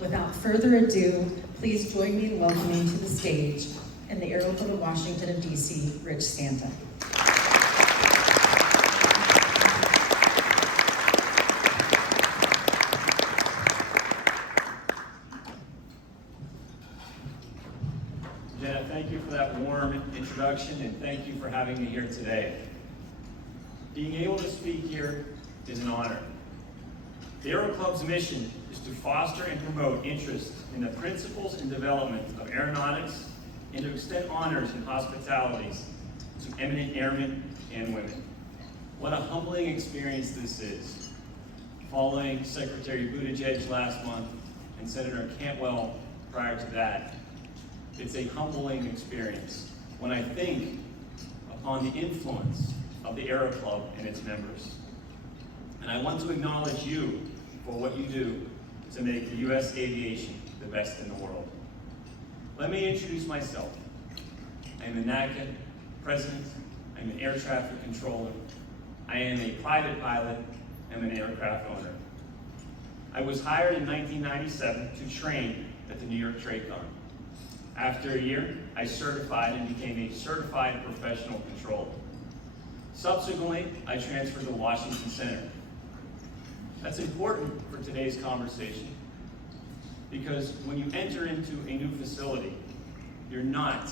Without further ado, please join me in welcoming to the stage in the Aero Club of Washington of DC, Rich Santa. Jenna, thank you for that warm introduction, and thank you for having me here today. Being able to speak here is an honor. The Aero Club's mission is to foster and promote interest in the principles and development of aeronautics and to extend honors and hospitalities to eminent airmen and women. What a humbling experience this is. Following Secretary Buttigieg last month and Senator Cantwell prior to that, it's a humbling experience when I think upon the influence of the Aero Club and its members. And I want to acknowledge you for what you do to make the U.S. aviation the best in the world. Let me introduce myself. I am a NATCA president, I'm an air traffic controller, I am a private pilot, and an aircraft owner. I was hired in 1997 to train at the New York Trade Con. After a year, I certified and became a certified professional controller. Subsequently, I transferred to Washington Center. That's important for today's conversation because when you enter into a new facility, you're not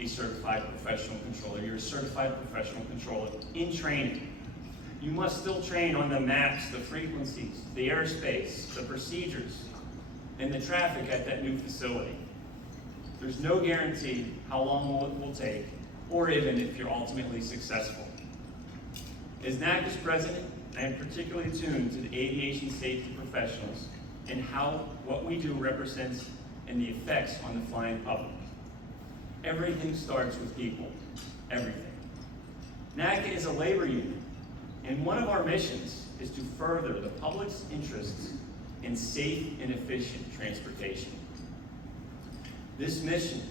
a certified professional controller, you're a certified professional controller in training. You must still train on the maps, the frequencies, the airspace, the procedures, and the traffic at that new facility. There's no guarantee how long it will take, or even if you're ultimately successful. As NATCA's president, I am particularly attuned to the aviation safety professionals and how what we do represents and the effects on the flying public. Everything starts with people, everything. NATCA is a labor union, and one of our missions is to further the public's interests in safe and efficient transportation. This mission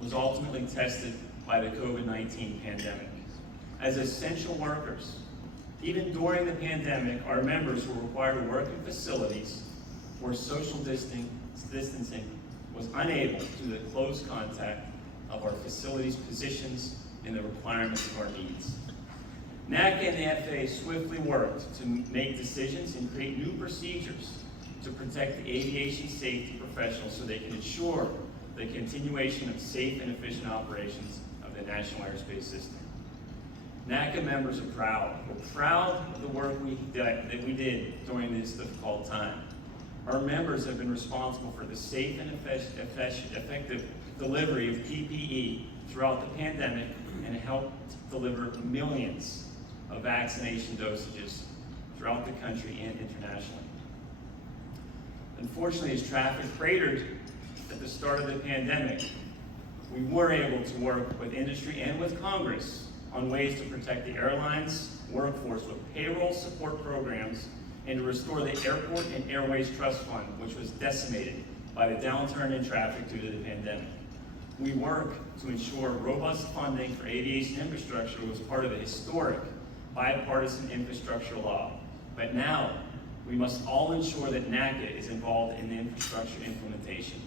was ultimately tested by the COVID-19 pandemic. As essential workers, even during the pandemic, our members were required to work in facilities where social distancing was unable due to the close contact of our facilities' positions and the requirements of our needs. NATCA and the FAA swiftly worked to make decisions and create new procedures to protect the aviation safety professionals so they can ensure the continuation of safe and efficient operations of the National Airspace System. NATCA members are proud. We're proud of the work that we did during this difficult time. Our members have been responsible for the safe and effective delivery of PPE throughout the pandemic and helped deliver millions of vaccination dosages throughout the country and internationally. Unfortunately, as traffic cratered at the start of the pandemic, we were able to work with industry and with Congress on ways to protect the airlines workforce with payroll support programs and to restore the Airport and Airways Trust Fund, which was decimated by the downturn in traffic due to the pandemic. We work to ensure robust funding for aviation infrastructure was part of a historic bipartisan infrastructure law. But now, we must all ensure that NATCA is involved in the infrastructure implementation.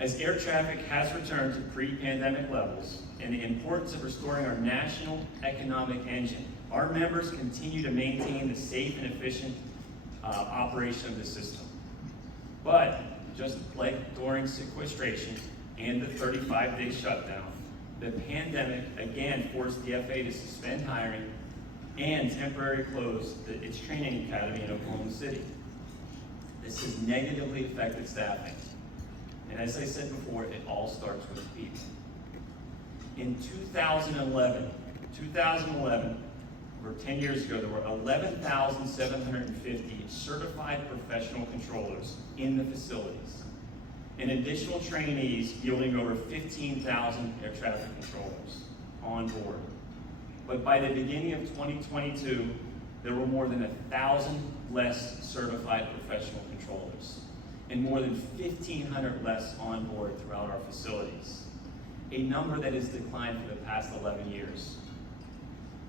As air traffic has returned to pre-pandemic levels and the importance of restoring our national economic engine, our members continue to maintain the safe and efficient operation of the system. But just like during sequestration and the 35-day shutdown, the pandemic again forced the FAA to suspend hiring and temporarily close its training academy in Oklahoma City. This has negatively affected staffing. And as I said before, it all starts with people. In 2011, or 10 years ago, there were 11,750 certified professional controllers in the facilities, and additional trainees yielding over 15,000 air traffic controllers on board. But by the beginning of 2022, there were more than 1,000 less certified professional controllers and more than 1,500 less on board throughout our facilities, a number that has declined for the past 11 years.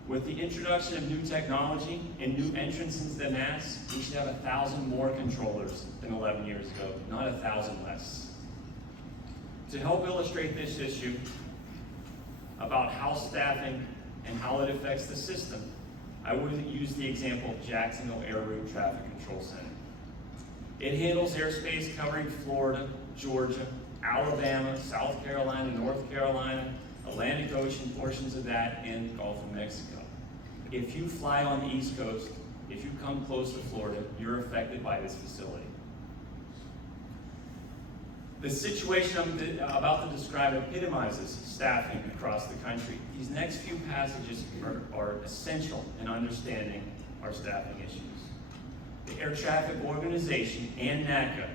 With the introduction of new technology and new entrants into the NAS, we should have 1,000 more controllers than 11 years ago, not 1,000 less. To help illustrate this issue about how staffing and how it affects the system, I would use the example of Jacksonville Air Route Traffic Control Center. It handles airspace covering Florida, Georgia, Alabama, South Carolina, North Carolina, Atlantic Ocean portions of that, and the Gulf of Mexico. If you fly on the East Coast, if you come close to Florida, you're affected by this facility. The situation I'm about to describe epitomizes staffing across the country. These next few passages are essential in understanding our staffing issues. The Air Traffic Organization and NATCA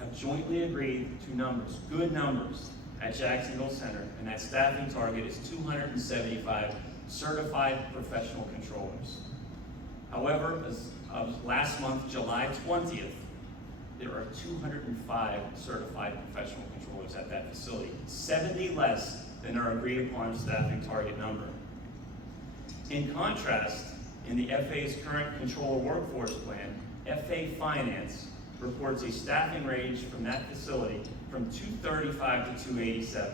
have jointly agreed to numbers, good numbers, at Jacksonville Center, and that staffing target is 275 certified professional controllers. However, as of last month, July 20th, there are 205 certified professional controllers at that facility, 70 less than our agreed upon staffing target number. In contrast, in the FAA's current controller workforce plan, FAA Finance reports a staffing range from that facility from 235 to 287,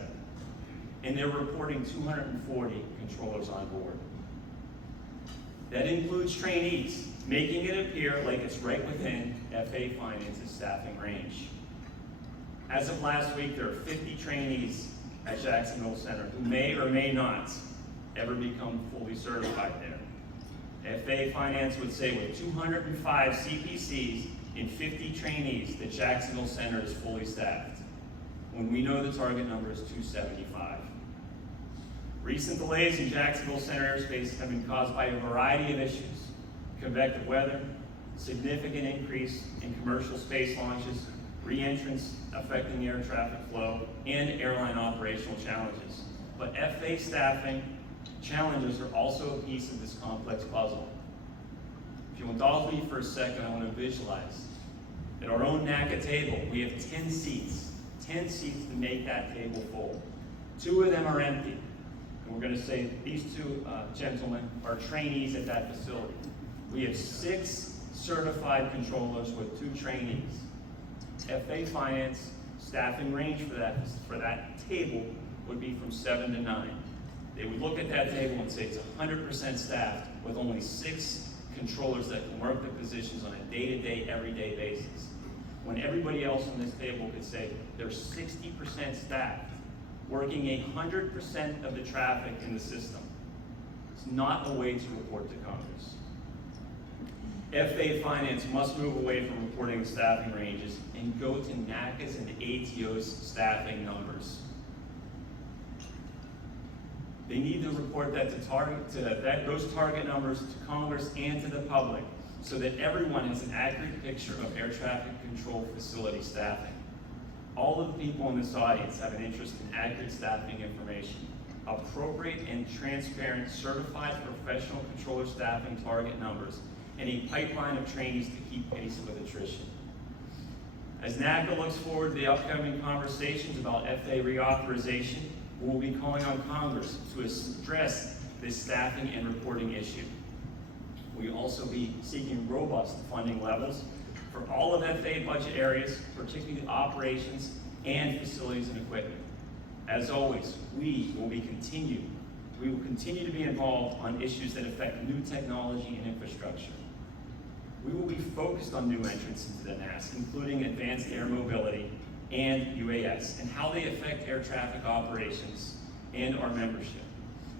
and they're reporting 240 controllers on board. That includes trainees, making it appear like it's right within FAA Finance's staffing range. As of last week, there are 50 trainees at Jacksonville Center who may or may not ever become fully certified there. FAA Finance would say with 205 CPCs and 50 trainees, the Jacksonville Center is fully staffed, when we know the target number is 275. Recent delays in Jacksonville Center airspace have been caused by a variety of issues: convective weather, significant increase in commercial space launches, re-entrance affecting air traffic flow, and airline operational challenges. But FAA staffing challenges are also a piece of this complex puzzle. If you'll indulge me for a second, I want to visualize. At our own NACA table, we have 10 seats to make that table full. 2 of them are empty. And we're going to say these 2 gentlemen are trainees at that facility. We have 6 certified controllers with 2 trainees. FAA Finance staffing range for that table would be from 7 to 9. They would look at that table and say it's 100% staffed with only 6 controllers that can work the positions on a day-to-day, everyday basis. When everybody else on this table could say they're 60% staffed, working 100% of the traffic in the system. It's not a way to report to Congress. FAA Finance must move away from reporting the staffing ranges and go to NACA's and ATO's staffing numbers. They need to report that those target numbers to Congress and to the public so that everyone has an accurate picture of air traffic control facility staffing. All of the people in this audience have an interest in accurate staffing information, appropriate and transparent certified professional controller staffing target numbers, and a pipeline of trainees to keep pace with attrition. As NACA looks forward to the upcoming conversations about FAA reauthorization, we will be calling on Congress to address this staffing and reporting issue. We will also be seeking robust funding levels for all of FAA budget areas, particularly operations and facilities and equipment. As always, we will continue to be involved on issues that affect new technology and infrastructure. We will be focused on new entrants into the NAS, including advanced air mobility and UAS, and how they affect air traffic operations and our membership.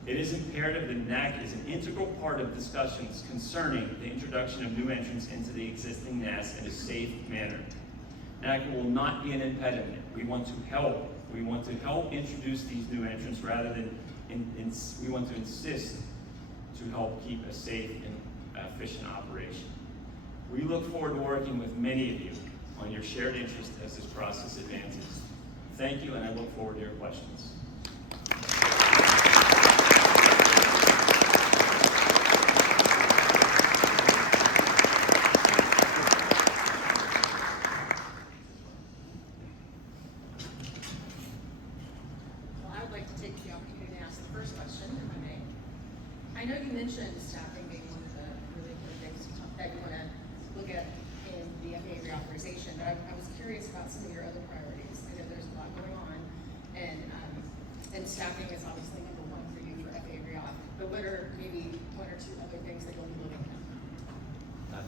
It is imperative that NAC is an integral part of discussions concerning the introduction of new entrants into the existing NAS in a safe manner. NAC will not be an impediment. We want to help. We want to help introduce these new entrants rather than we want to insist to help keep a safe and efficient operation. We look forward to working with many of you on your shared interest as this process advances. Thank you, and I look forward to your questions. Well, I would like to take the opportunity to ask the first question, if I may. I know you about some of your other priorities. I know there's a lot going on, and staffing is obviously number one for you for FAA Reauth, but what are maybe one or two other things that you'll be looking at?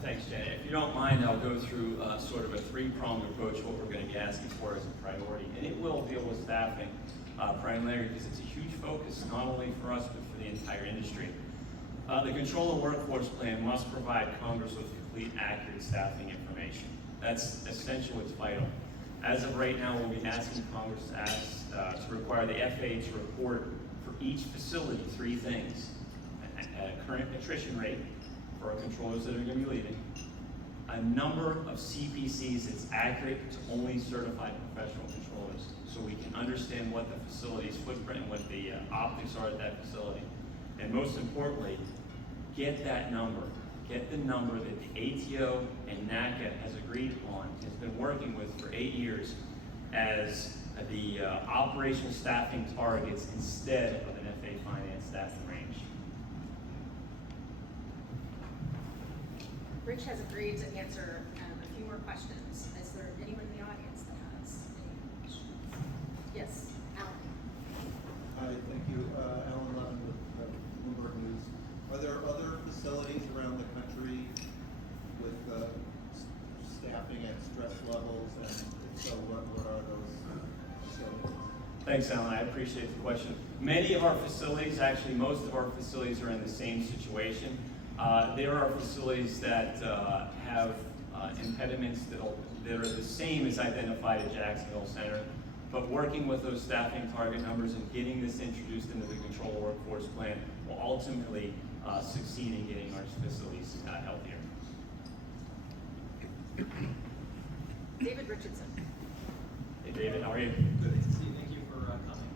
Thanks, Janet. If you don't mind, I'll go through sort of a three-pronged approach, what we're going to be asking for as a priority. And it will deal with staffing primarily because it's a huge focus, not only for us, but for the entire industry. The Controller Workforce Plan must provide Congress with complete, accurate staffing information. That's essential, it's vital. As of right now, we'll be asking Congress to require the FAA to report for each facility three things: a current attrition rate for our controllers that are going to be leaving, a number of CPCs that's accurate to only certified professional controllers, so we can understand what the facility's footprint and what the optics are at that facility. And most importantly, get that number. Get the number that the ATO and NATCA has agreed upon, has been working with for 8 years as the operational staffing targets instead of an FAA finance staffing range. Rich has agreed to answer a few more questions. Is there anyone in the audience that has any questions? Yes, Alan. Hi, thank you. Alan Levin with Bloomberg News. Are there other facilities around the country with staffing at stress levels, and if so, what are those facilities? Thanks, Alan. I appreciate the question. Many of our facilities, actually most of our facilities, are in the same situation. There are facilities that have impediments that are the same as identified at Jacksonville Center, but working with those staffing target numbers and getting this introduced into the Controller Workforce Plan will ultimately succeed in getting our facilities healthier. David Richardson. Hey David, how are you? Good to see you. Thank you for coming.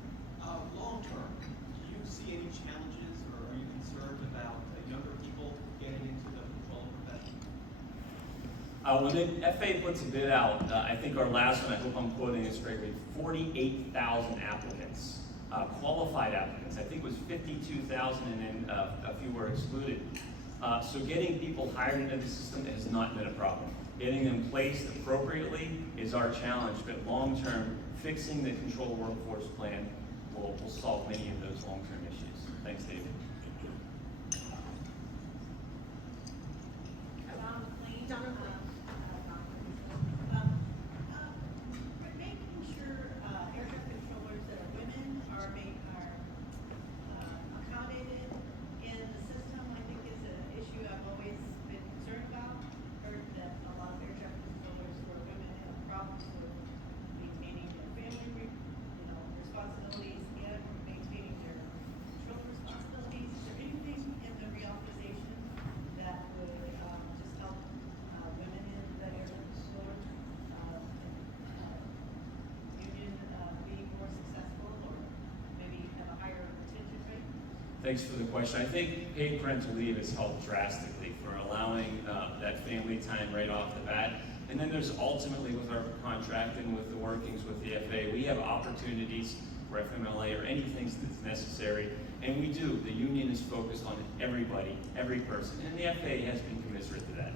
Long term, do you see any challenges, or are you concerned about younger people getting into the controller profession? When the FAA puts a bid out, I think our last one, I hope I'm quoting this correctly, 48,000 applicants, qualified applicants. I think it was 52,000 and then a few were excluded. So getting people hired into the system has not been a problem. Getting them placed appropriately is our challenge, but long term, fixing the Controller Workforce Plan will solve many of those long-term issues. Thanks, David. Donna McLean. Making sure air traffic controllers that are women are accommodated in the system, I think is an issue I've always been concerned about. Heard that a lot of air traffic controllers who are women have problems with maintaining their family, responsibilities and maintaining their control responsibilities. Is there anything in the reauthorization that would just help women in the air traffic controller union be more successful, or maybe have a higher retention rate? Thanks for the question. I think paid parental leave has helped drastically for allowing that family time right off the bat. And then there's ultimately, with our contract and with the workings with the FAA, we have opportunities for FMLA or anything that's necessary. And we do. The union is focused on everybody, every person. And the FAA has been commiserate to that.